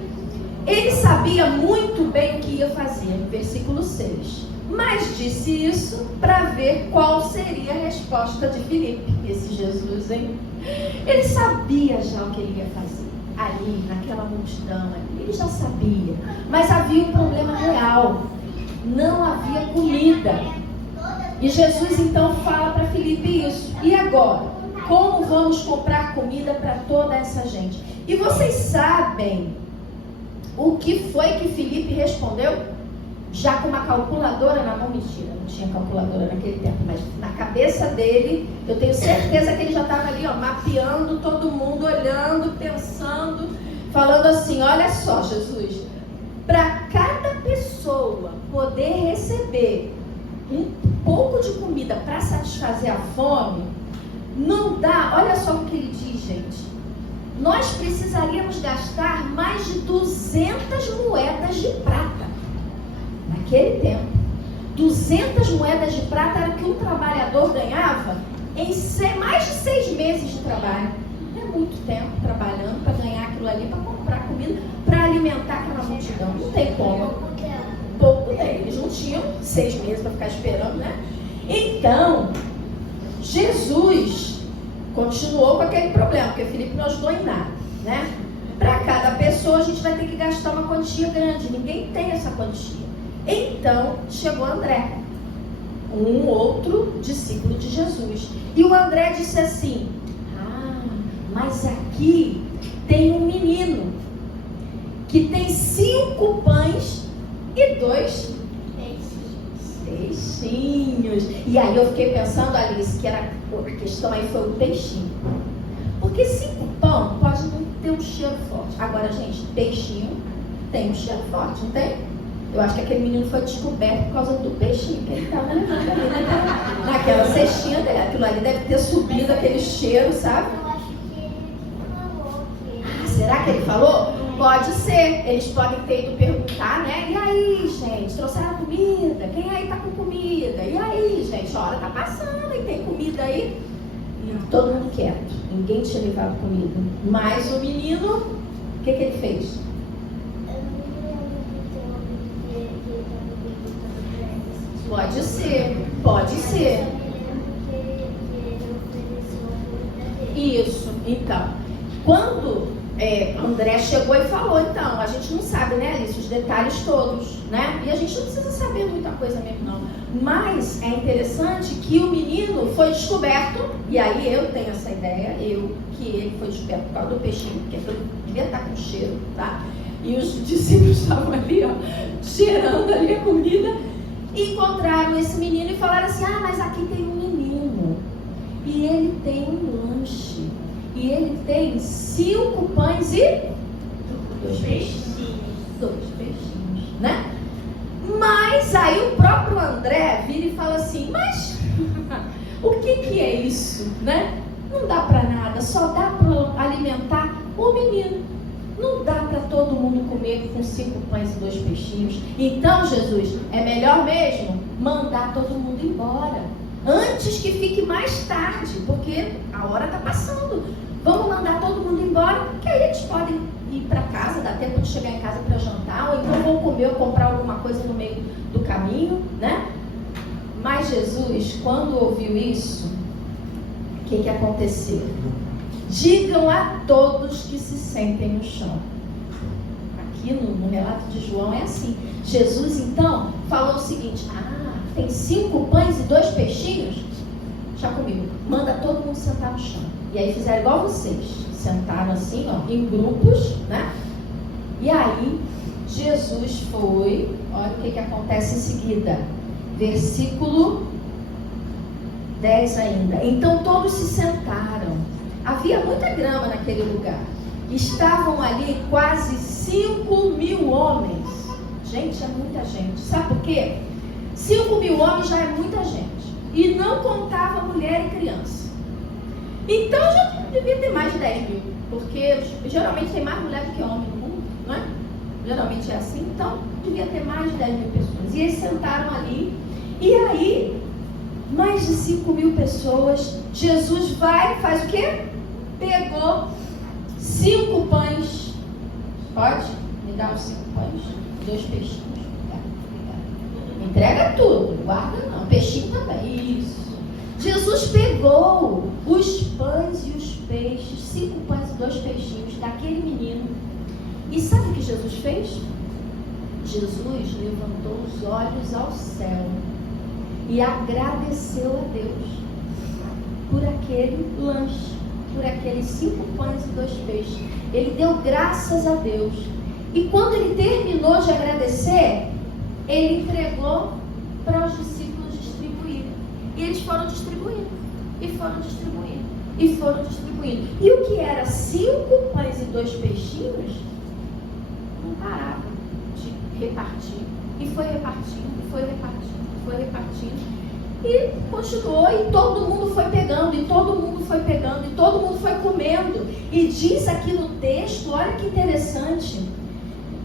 Ele sabia muito bem o que ia fazer, no versículo 6. Mas disse isso para ver qual seria a resposta de Filipe. Esse Jesus, hein? Ele sabia já o que ele ia fazer. Ali, naquela multidão, ali, ele já sabia. Mas havia um problema real. Não havia comida. E Jesus então fala para Filipe isso. E agora? Como vamos comprar comida para toda essa gente? E vocês sabem o que foi que Filipe respondeu? Já com uma calculadora na mão. Mentira, não tinha calculadora naquele tempo, mas na cabeça dele, eu tenho certeza que ele já estava ali, ó, mapeando todo mundo, olhando, pensando, falando assim: olha só, Jesus, para cada pessoa poder receber um pouco de comida para satisfazer a fome, não dá. Olha só o que ele diz, gente: nós precisaríamos gastar mais de 200 moedas de prata naquele tempo 200 moedas de prata era o que um trabalhador ganhava em mais de 6 meses de trabalho. É muito tempo trabalhando para ganhar aquilo ali, para comprar comida, para alimentar aquela multidão. Não tem como. Pouco tem. Eles não tinham 6 meses para ficar esperando, né? Então, Jesus continuou com aquele problema, porque Filipe não ajudou em nada, né? Para cada pessoa a gente vai ter que gastar uma quantia grande. Ninguém tem essa quantia. Então, chegou André, um outro discípulo de Jesus. E o André disse assim: mas aqui tem um menino que tem 5 pães e 2 peixinhos. E aí eu fiquei pensando, Alice, que a questão aí foi o peixinho. Porque 5 pão pode não ter um cheiro forte. Agora, gente, peixinho tem um cheiro forte, não tem? Eu acho que aquele menino foi descoberto por causa do peixinho que ele estava levando ali naquela cestinha dele. Aquilo ali deve ter subido aquele cheiro, sabe? Será que ele falou? Pode ser. Eles podem ter ido perguntar, né? E aí, gente, trouxeram comida? Quem aí tá com comida? E aí, gente, a hora tá passando e tem comida aí? E todo mundo quieto. Ninguém tinha levado comida. Mas o menino, o que ele fez? Pode ser, pode ser. Isso, então. Quando André chegou e falou, então, a gente não sabe, né, Alice, os detalhes todos, né? E a gente não precisa saber muita coisa mesmo, não. Mas é interessante que o menino foi descoberto, e aí eu tenho essa ideia, que ele foi descoberto por causa do peixinho, porque ele devia estar com cheiro, tá? E os discípulos estavam ali, ó, cheirando ali a comida, e encontraram esse menino e falaram assim: mas aqui tem um menino, e ele tem um lanche. E ele tem 5 pães e 2 peixinhos. 2 peixinhos, né? Mas aí o próprio André vira e fala assim: mas o que é isso, né? Não dá para nada, só dá para alimentar o menino. Não dá para todo mundo comer com 5 pães e 2 peixinhos. Então, Jesus, é melhor mesmo mandar todo mundo embora, antes que fique mais tarde, porque a hora está passando. Vamos mandar todo mundo embora, que aí eles podem ir para casa, dá tempo de chegar em casa para jantar, ou então vão comer ou comprar alguma coisa no meio do caminho, né? Mas Jesus, quando ouviu isso, o que aconteceu? Digam a todos que se sentem no chão. Aqui no relato de João é assim. Jesus então falou o seguinte: tem 5 pães e 2 peixinhos? Já comigo, manda todo mundo sentar no chão. E aí fizeram igual vocês, sentaram assim, ó, em grupos, né? E aí Jesus foi, olha o que acontece em seguida, versículo 10 ainda. Então todos se sentaram. Havia muita grama naquele lugar. Estavam ali quase 5.000 homens. Gente, é muita gente. Sabe por quê? 5.000 homens já é muita gente. E não contava mulher e criança. Então já devia ter mais de 10 mil. Porque geralmente tem mais mulher do que homem no mundo, não é? Geralmente é assim. Então devia ter mais de 10 mil pessoas. E eles sentaram ali. E aí, mais de 5.000 pessoas. Jesus vai, faz o quê? Pegou 5 pães. Pode? Me dá os 5 pães. 2 peixinhos. Obrigada. Entrega tudo. Guarda não. Peixinho também. Isso. Jesus pegou os pães e os peixes, 5 pães e 2 peixinhos daquele menino. E sabe o que Jesus fez? Jesus levantou os olhos ao céu e agradeceu a Deus por aquele lanche, por aqueles 5 pães e 2 peixes. Ele deu graças a Deus. E quando ele terminou de agradecer, ele entregou para os discípulos distribuírem. E eles foram distribuindo, e foram distribuindo, e foram distribuindo. E o que era 5 pães e 2 peixinhos, não parava de repartir. E foi repartindo, e foi repartindo, e foi repartindo. E continuou, e todo mundo foi pegando, e todo mundo foi pegando, e todo mundo foi comendo. E diz aqui no texto, olha que interessante,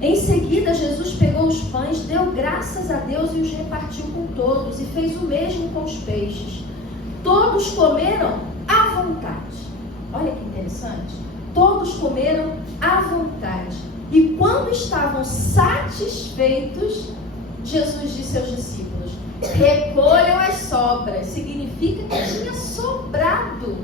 Em seguida, Jesus pegou os pães, deu graças a Deus e os repartiu com todos, e fez o mesmo com os peixes. Todos comeram à vontade. Olha que interessante. Todos comeram à vontade. E quando estavam satisfeitos, Jesus disse aos discípulos: recolham as sobras. Significa que tinha sobrado.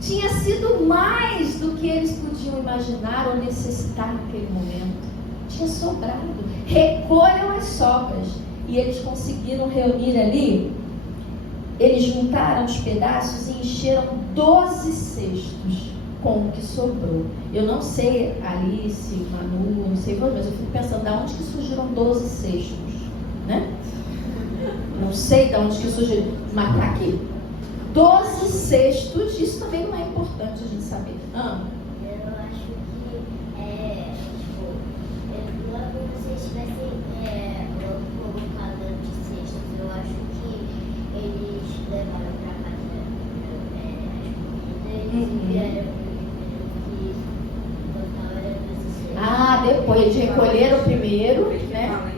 Tinha sido mais do que eles podiam imaginar ou necessitar naquele momento. Tinha sobrado. Recolham as sobras. E eles conseguiram reunir ali. Eles juntaram os pedaços e encheram 12 cestos com o que sobrou. Eu não sei, Alice, Manu, não sei você, mas eu fico pensando, de onde que surgiram 12 cestos, né? Não sei de onde que surgiram, mas tá aqui. 12 cestos, isso também não é importante a gente saber. Eu acho que, logo vocês tivessem colocado de cestos, eu acho que eles levaram para casa eles vieram. Depois eles recolheram primeiro, né?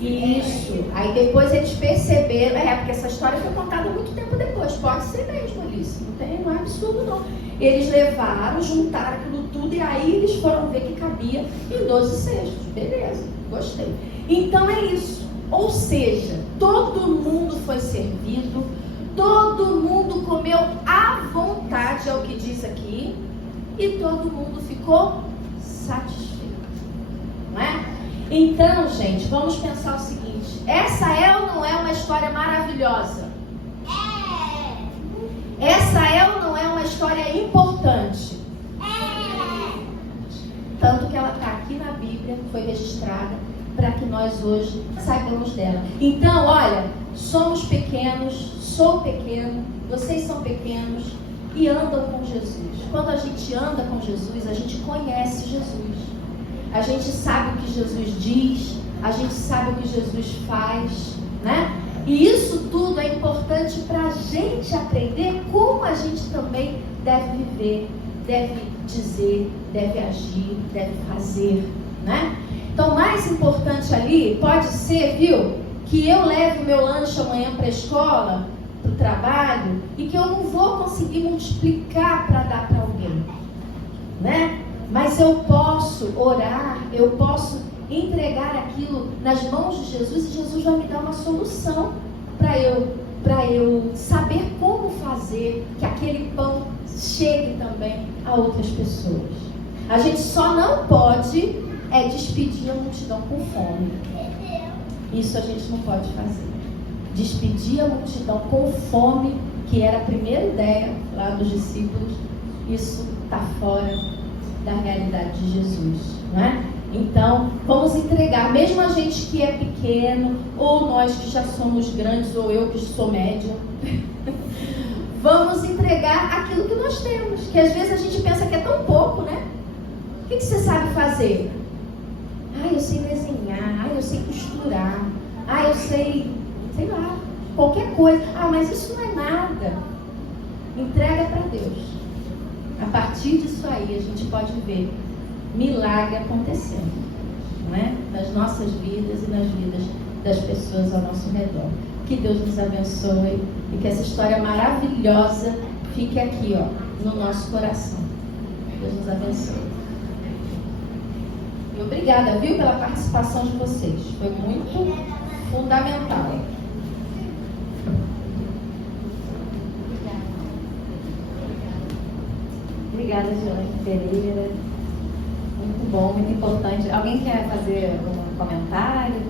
Isso. Aí depois eles perceberam, porque essa história foi contada muito tempo depois, pode ser mesmo, Alice, não é absurdo não. Eles levaram, juntaram aquilo tudo e aí eles foram ver que cabia em 12 cestos. Beleza, gostei. Então é isso. Ou seja, todo mundo foi servido, todo mundo comeu à vontade, é o que diz aqui, e todo mundo ficou satisfeito. Não é? Então, gente, vamos pensar o seguinte: essa é ou não é uma história maravilhosa? Essa é ou não é uma história importante? Tanto que ela está aqui na Bíblia, foi registrada, para que nós hoje saibamos dela. Então, olha, somos pequenos, sou pequeno, vocês são pequenos e andam com Jesus. Quando a gente anda com Jesus, a gente conhece Jesus. A gente sabe o que Jesus diz, a gente sabe o que Jesus faz, né? E isso tudo é importante para a gente aprender como a gente também deve viver, deve dizer, deve agir, deve fazer, né? Então, o mais importante ali pode ser, que eu leve o meu lanche amanhã para a escola, para o trabalho, e que eu não vou conseguir multiplicar para dar para alguém, né? Mas eu posso orar, eu posso entregar aquilo nas mãos de Jesus e Jesus vai me dar uma solução para eu saber como fazer que aquele pão chegue também a outras pessoas. A gente só não pode despedir a multidão com fome. Isso a gente não pode fazer. Despedir a multidão com fome, que era a primeira ideia lá dos discípulos, isso está fora da realidade de Jesus, não é? Então, vamos entregar, mesmo a gente que é pequeno, ou nós que já somos grandes, ou eu que sou média, vamos entregar aquilo que nós temos, que às vezes a gente pensa que é tão pouco, né? O que você sabe fazer? Eu sei desenhar, eu sei costurar, eu sei lá, qualquer coisa. Mas isso não é nada. Entrega para Deus. A partir disso aí, a gente pode ver milagre acontecendo, não é? Nas nossas vidas e nas vidas das pessoas ao nosso redor. Que Deus nos abençoe e que essa história maravilhosa fique aqui, no nosso coração. Deus nos abençoe. E obrigada, pela participação de vocês. Foi muito fundamental. Obrigada, Joane Pereira. Muito bom, muito importante. Alguém quer fazer algum comentário?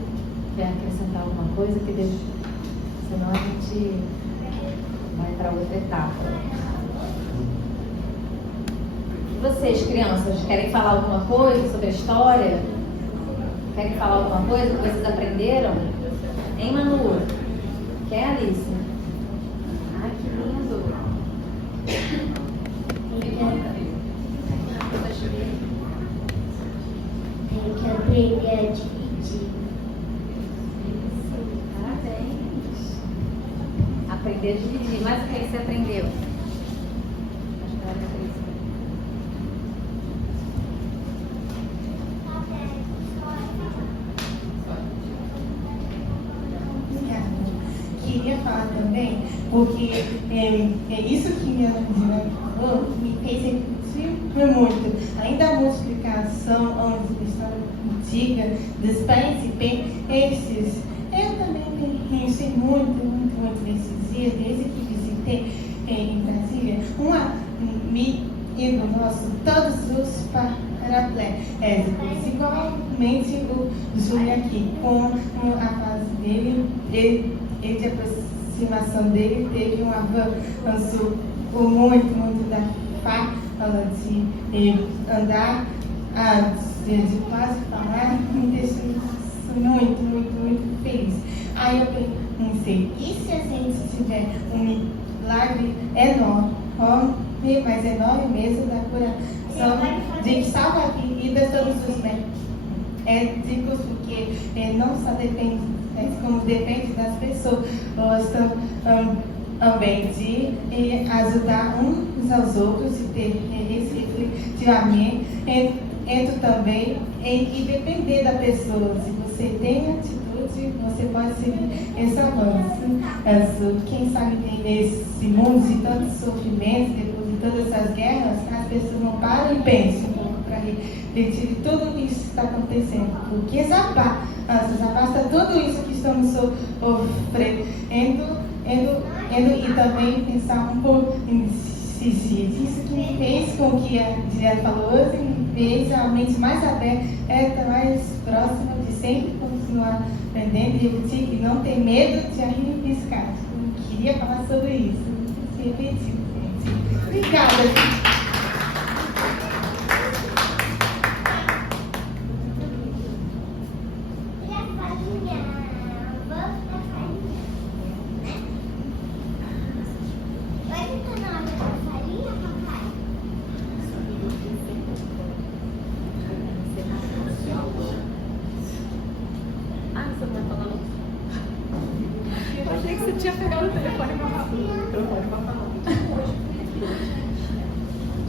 Quer acrescentar alguma coisa? Senão a gente vai para outra etapa. E vocês, crianças, querem falar alguma coisa sobre a história? Querem falar alguma coisa que vocês aprenderam? Hein, Manu? Quer, Alice? Que lindo! Tem que aprender a dividir. Parabéns! Aprender a dividir. Mas o que você aprendeu? queria falar também, porque é isso que minha irmã falou, me fez refletir muito. Ainda a multiplicação, a questão antiga dos pães e peixes. Eu também pensei muito nesses dias, desde que visitei em Brasília, um amigo nosso, todos os paraplégicos, igualmente o Júlio aqui, com a fase dele, de aproximação dele, teve um avanço muito da fala de andar, de quase falar, me deixou muito feliz. Aí eu pensei, e se a gente tiver um milagre enorme, mas enorme mesmo, da curação, de salvar vidas todos os médicos, porque não só depende, como depende das pessoas também de ajudar uns aos outros e ter esse refletimento também e depender da pessoa. Se você tem atitude, você pode seguir esse avanço. Quem sabe nesse mundo de tantos sofrimentos, depois de todas essas guerras, as pessoas não param e pensam um pouco para refletir de tudo isso que está acontecendo. Porque já basta tudo isso que estamos sofrendo e também pensar um pouco nesses dias. Isso que me fez com que a Diana falou hoje, me fez a mente mais aberta, mais próxima de sempre continuar aprendendo e repetir e não ter medo de arriscar. Eu queria falar sobre isso. Repetir. Obrigada.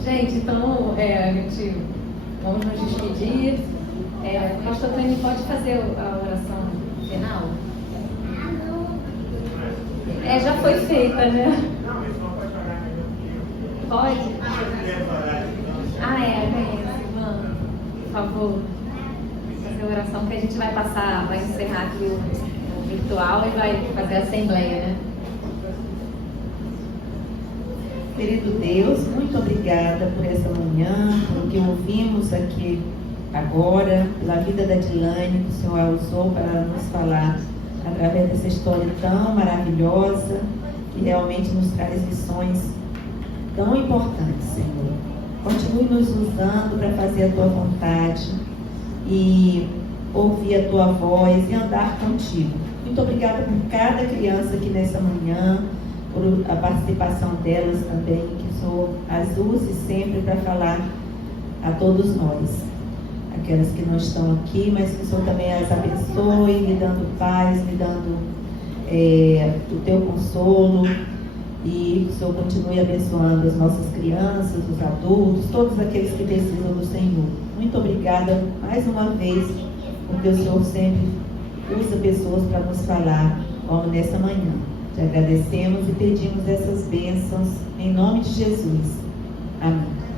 Gente, então, vamos nos despedir. O pastor Tony pode fazer a oração final? Já foi feita, né? Pode? Vamos, por favor. Fazer a oração que a gente vai encerrar aqui o virtual e vai fazer a assembleia, né? Querido Deus, muito obrigada por essa manhã, pelo que ouvimos aqui agora, pela vida da Dilane, que o Senhor a usou para nos falar através dessa história tão maravilhosa, que realmente nos traz lições tão importantes, Senhor. Continue nos usando para fazer a Tua vontade e ouvir a Tua voz e andar contigo. Muito obrigada por cada criança aqui nessa manhã, por a participação delas também, que o Senhor as use sempre para falar a todos nós. Aquelas que não estão aqui, mas que o Senhor também as abençoe, lhe dando paz, lhe dando o Teu consolo, e o Senhor continue abençoando as nossas crianças, os adultos, todos aqueles que precisam do Senhor. Muito obrigada mais uma vez, porque o Senhor sempre usa pessoas para nos falar, como nessa manhã. Te agradecemos e pedimos essas bênçãos em nome de Jesus. Amém.